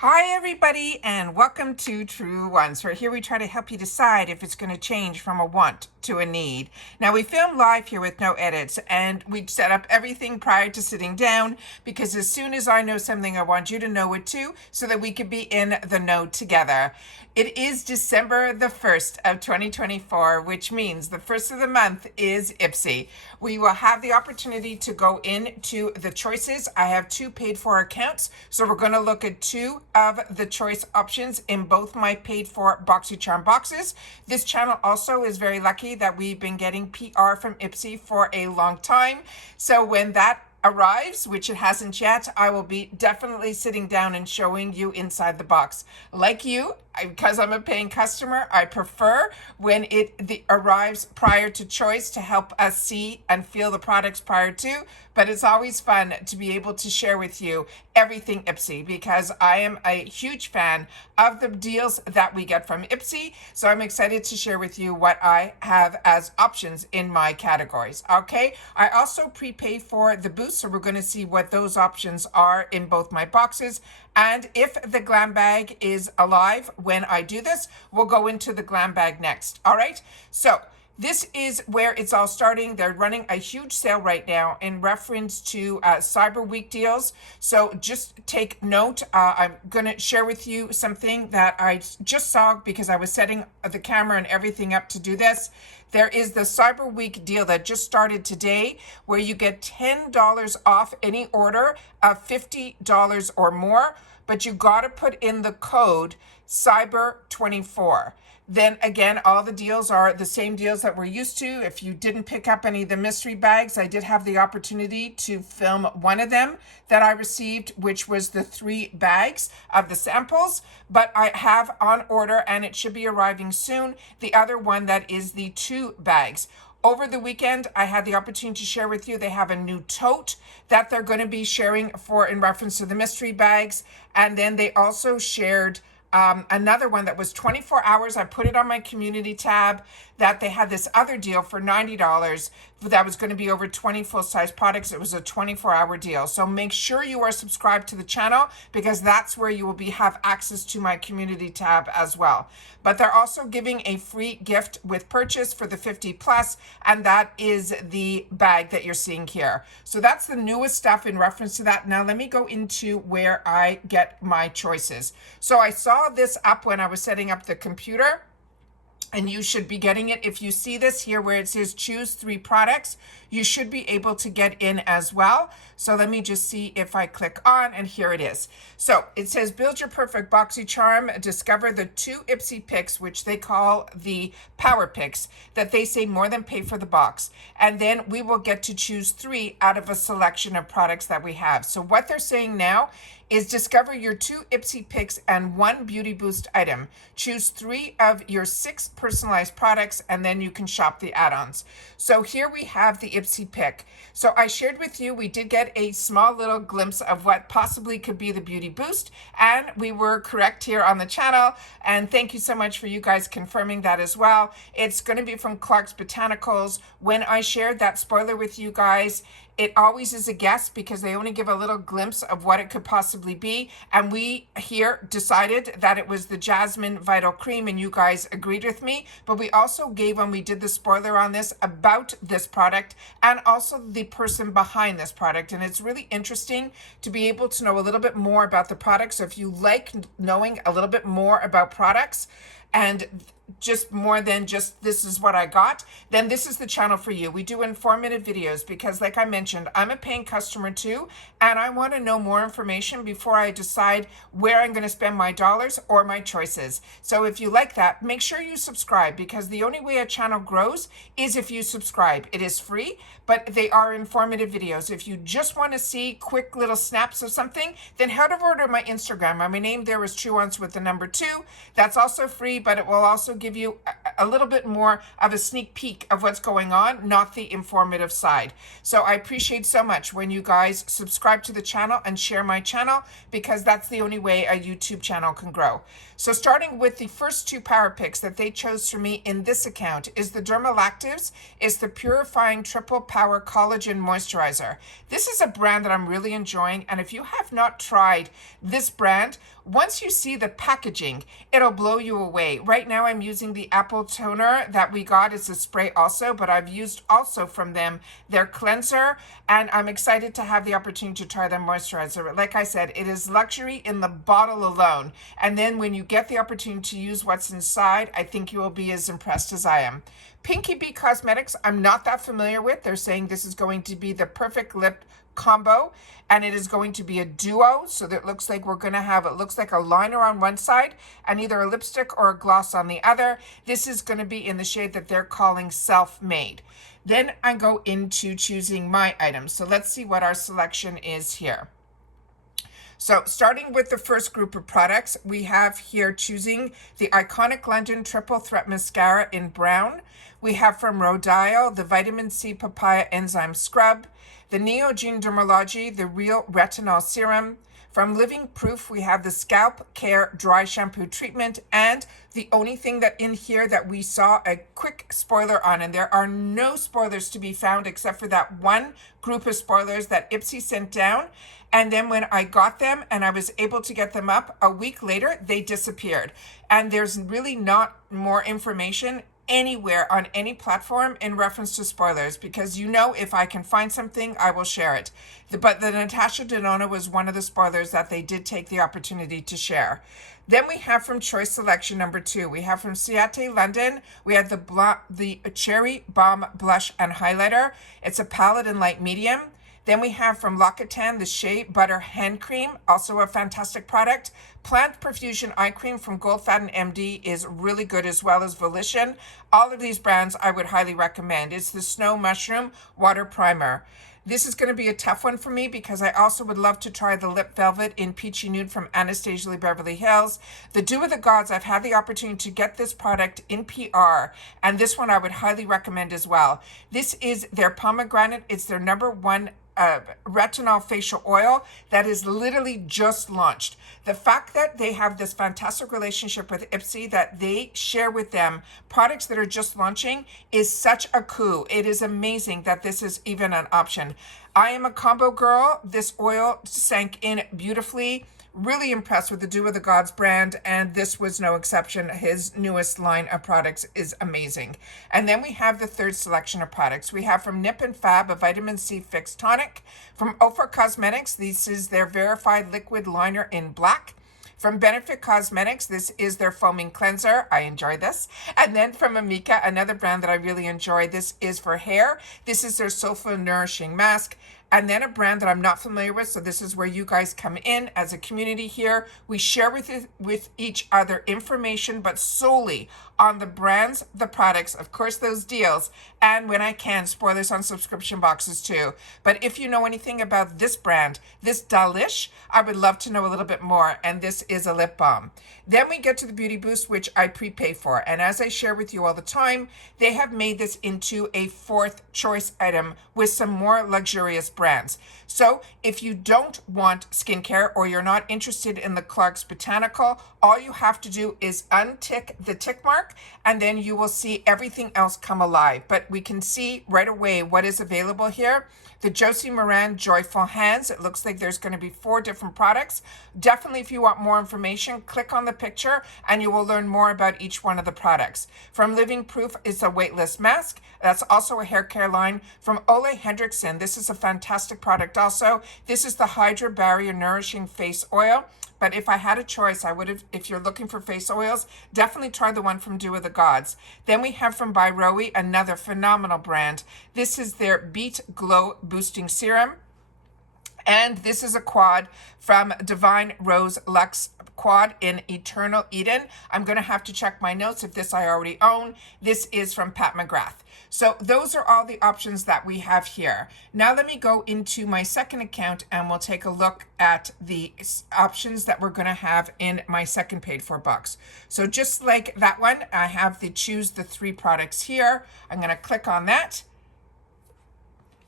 Hi everybody and welcome to Truewants, where here we try to help you decide if it's going to change from a want to a need. Now we film live here with no edits and we set up everything prior to sitting down because as soon as I know something I want you to know it too so that we could be in the know together. It is December the 1st of 2024, which means the first of the month is Ipsy. We will have the opportunity to go into the choices. I have two paid for accounts, so we're going to look at two of the choice options in both my paid for Boxycharm boxes. This channel also is very lucky that we've been getting PR from Ipsy for a long time. So when that arrives, which it hasn't yet, I will be definitely sitting down and showing you inside the box. Like you, because I'm a paying customer, I prefer when it arrives prior to choice to help us see and feel the products prior to, but it's always fun to be able to share with you everything Ipsy because I am a huge fan of the deals that we get from Ipsy. So I'm excited to share with you what I have as options in my categories. Okay, I also prepay for the boost, so we're going to see what those options are in both my boxes. And if the Glam Bag is alive when I do this, we'll go into the Glam Bag next. All right, so this is where it's all starting. They're running a huge sale right now in reference to Cyber Week deals. So just take note. I'm going to share with you something that I just saw because I was setting the camera and everything up to do this. There is the Cyber Week deal that just started today where you get $10 off any order of $50 or more, but you got to put in the code CYBER24. Then again, all the deals are the same deals that we're used to. If you didn't pick up any of the mystery bags, I did have the opportunity to film one of them that I received, which was the 3 bags of the samples, but I have on order and it should be arriving soon, the other one that is the 2 bags. Over the weekend, I had the opportunity to share with you, they have a new tote that they're going to be sharing for in reference to the mystery bags. And then they also shared another one that was 24 hours. I put it on my community tab that they had this other deal for $90 that was going to be over 20 full-size products. It was a 24-hour deal. So make sure you are subscribed to the channel because that's where you will have access to my community tab as well. But they're also giving a free gift with purchase for the 50 plus, and that is the bag that you're seeing here. So that's the newest stuff in reference to that. Now let me go into where I get my choices. So I saw this up when I was setting up the computer, and you should be getting it. If you see this here where it says choose 3 products, you should be able to get in as well. So let me just see if I click on, and here it is. So it says build your perfect Boxycharm, discover the 2 Ipsy picks, which they call the power picks, that they say more than pay for the box. And then we will get to choose 3 out of a selection of products that we have. So what they're saying now is discover your 2 Ipsy picks and 1 Beauty Boost item. Choose 3 of your 6 personalized products, and then you can shop the add-ons. So here we have the Ipsy pick. So I shared with you, we did get a small little glimpse of what possibly could be the Beauty Boost, and we were correct here on the channel. And thank you so much for you guys confirming that as well. It's going to be from Clark's Botanicals. When I shared that spoiler with you guys, it always is a guess because they only give a little glimpse of what it could possibly be. And we here decided that it was the Jasmine Vital Cream, and you guys agreed with me. But we also gave, when we did the spoiler on this, about this product and also the person behind this product. And it's really interesting to be able to know a little bit more about the product. So if you like knowing a little bit more about products, and just more than just this is what I got, then this is the channel for you. We do informative videos because, like I mentioned, I'm a paying customer too, and I want to know more information before I decide where I'm going to spend my dollars or my choices. So if you like that, make sure you subscribe, because the only way a channel grows is if you subscribe. It is free, but they are informative videos. If you just want to see quick little snaps of something, then head over to my Instagram. My name there is Truewants with the number 2. That's also free, but it will also give you a little bit more of a sneak peek of what's going on, not the informative side. So I appreciate so much when you guys subscribe to the channel and share my channel, because that's the only way a YouTube channel can grow. So starting with the first 2 power picks that they chose for me in this account is the Dermalactives. It's the Purifying Triple Power Collagen Moisturizer. This is a brand that I'm really enjoying, and if you have not tried this brand, Once you see the packaging, it'll blow you away. Right now I'm using the Apple toner that we got as a spray also, but I've used also from them their cleanser, and I'm excited to have the opportunity to try their moisturizer. Like I said, it is luxury in the bottle alone. And then when you get the opportunity to use what's inside, I think you will be as impressed as I am. Pinky Bee Cosmetics, I'm not that familiar with. They're saying this is going to be the perfect lip combo, and it is going to be a duo, so that looks like we're going to have, it looks like a liner on one side and either a lipstick or a gloss on the other. This is going to be in the shade that they're calling Self-Made. Then I go into choosing my items. So let's see what our selection is here. So starting with the first group of products, we have here choosing the iconic London Triple Threat Mascara in brown. We have from Rodile the Vitamin C Papaya Enzyme Scrub, the Neogene Dermalogy, the Real Retinol Serum. From Living Proof, we have the Scalp Care Dry Shampoo Treatment, and the only thing that in here that we saw a quick spoiler on, and there are no spoilers to be found except for that one group of spoilers that Ipsy sent down. And then when I got them and I was able to get them up, a week later, they disappeared. And there's really not more information anywhere on any platform in reference to spoilers, because you know, if I can find something, I will share it. But the Natasha Denona was one of the spoilers that they did take the opportunity to share. Then we have from Choice Selection number 2, we have from Ciate London, we have the Cherry Bomb Blush and Highlighter. It's a palette in light medium. Then we have from L'Occitane the Shea Butter Hand Cream, also a fantastic product. Plant Perfusion Eye Cream from Goldfaden MD is really good, as well as Volition. All of these brands I would highly recommend. It's the Snow Mushroom Water Primer. This is going to be a tough one for me because I also would love to try the Lip Velvet in Peachy Nude from Anastasia Lee Beverly Hills. The Dew of the Gods, I've had the opportunity to get this product in PR, and this one I would highly recommend as well. This is their pomegranate. It's their #1 retinol facial oil that is literally just launched. The fact that they have this fantastic relationship with Ipsy, that they share with them products that are just launching, is such a coup. It is amazing that this is even an option. I am a combo girl. This oil sank in beautifully. Really impressed with the Dew of the Gods brand, and this was no exception. His newest line of products is amazing. And then we have the third selection of products. We have from Nip and Fab a Vitamin C Fix Tonic. From Ofra Cosmetics, this is their Verified Liquid Liner in black. From Benefit Cosmetics, this is their foaming cleanser. I enjoy this. And then from Amika, another brand that I really enjoy, this is for hair. This is their Soulful Nourishing Mask. And then a brand that I'm not familiar with, so this is where you guys come in as a community here. We share with each other information, but solely on the brands, the products, of course, those deals, and when I can, spoilers on subscription boxes too. But if you know anything about this brand, this Dalish, I would love to know a little bit more, and this is a lip balm. Then we get to the Beauty Boost, which I prepay for, and as I share with you all the time, they have made this into a fourth choice item with some more luxurious brands. So if you don't want skincare or you're not interested in the Clarks Botanical, all you have to do is untick the tick mark, and then you will see everything else come alive. But we can see right away what is available here. The Josie Moran Joyful Hands. It looks like there's going to be 4 different products. Definitely, if you want more information, click on the picture and you will learn more about each one of the products. From Living Proof is a weightless mask. That's also a hair care line. From Ole Hendrickson, this is a fantastic product also. This is the Hydra Barrier Nourishing Face Oil. But if I had a choice, I would have, if you're looking for face oils, definitely try the one from Dew of the Gods. Then we have from Byroe, another phenomenal brand. This is their Beat Glow Boosting Serum. And this is a quad from Divine Rose Luxe Quad in Eternal Eden. I'm going to have to check my notes if this I already own. This is from Pat McGrath. So those are all the options that we have here. Now let me go into my second account and we'll take a look at the options that we're going to have in my second paid for box. So just like that one, I have the choose the 3 products here. I'm going to click on that.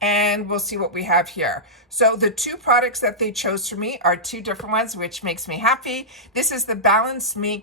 And we'll see what we have here. So the 2 products that they chose for me are 2 different ones, which makes me happy. This is the Balance Me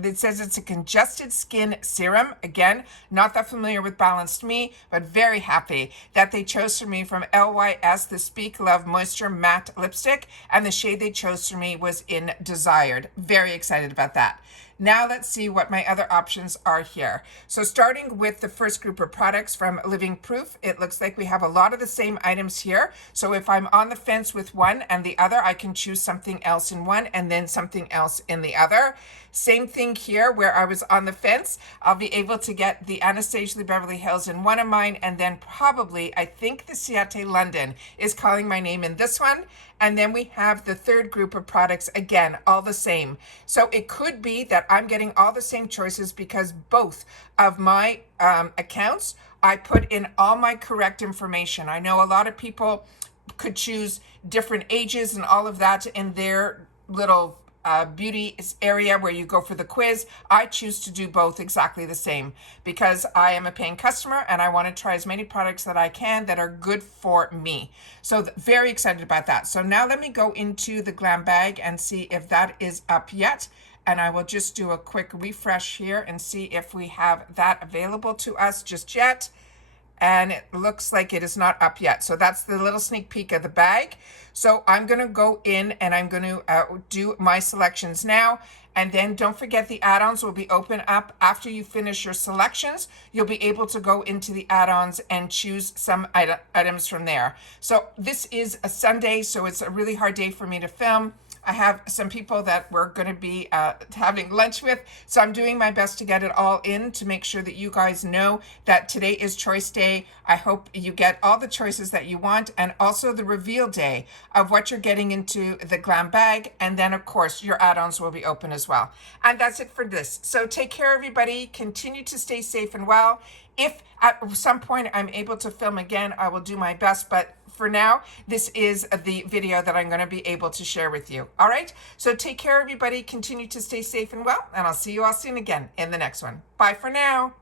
It says it's a congested skin serum. Again, not that familiar with Balanced Me, but very happy that they chose for me from LYS the Speak Love Moisture Matte Lipstick, and the shade they chose for me was in Desired. Very excited about that. Now let's see what my other options are here. So starting with the first group of products from Living Proof, it looks like we have a lot of the same items here. So if I'm on the fence with one and the other, I can choose something else in one and then something else in the other. Same thing here where I was on the fence. I'll be able to get the Anastasia the Beverly Hills in one of mine, and then probably, I think the Ciate London is calling my name in this one. And then we have the third group of products, again, all the same. So it could be that I'm getting all the same choices because both of my accounts, I put in all my correct information. I know a lot of people could choose different ages and all of that in their little beauty area where you go for the quiz. I choose to do both exactly the same because I am a paying customer and I want to try as many products that I can that are good for me. So very excited about that. So now let me go into the Glam Bag and see if that is up yet. And I will just do a quick refresh here and see if we have that available to us just yet. And it looks like it is not up yet. So that's the little sneak peek of the bag. So I'm going to go in and I'm going to do my selections now. And then don't forget the add-ons will be open up after you finish your selections. You'll be able to go into the add-ons and choose some items from there. So this is a Sunday, so it's a really hard day for me to film. I have some people that we're going to be having lunch with. So I'm doing my best to get it all in to make sure that you guys know that today is choice day. I hope you get all the choices that you want, and also the reveal day of what you're getting into the Glam Bag. And then of course your add-ons will be open as well. And that's it for this. So take care, everybody. Continue to stay safe and well. If at some point I'm able to film again, I will do my best. But for now, this is the video that I'm going to be able to share with you. All right. So take care, everybody. Continue to stay safe and well. And I'll see you all soon again in the next one. Bye for now.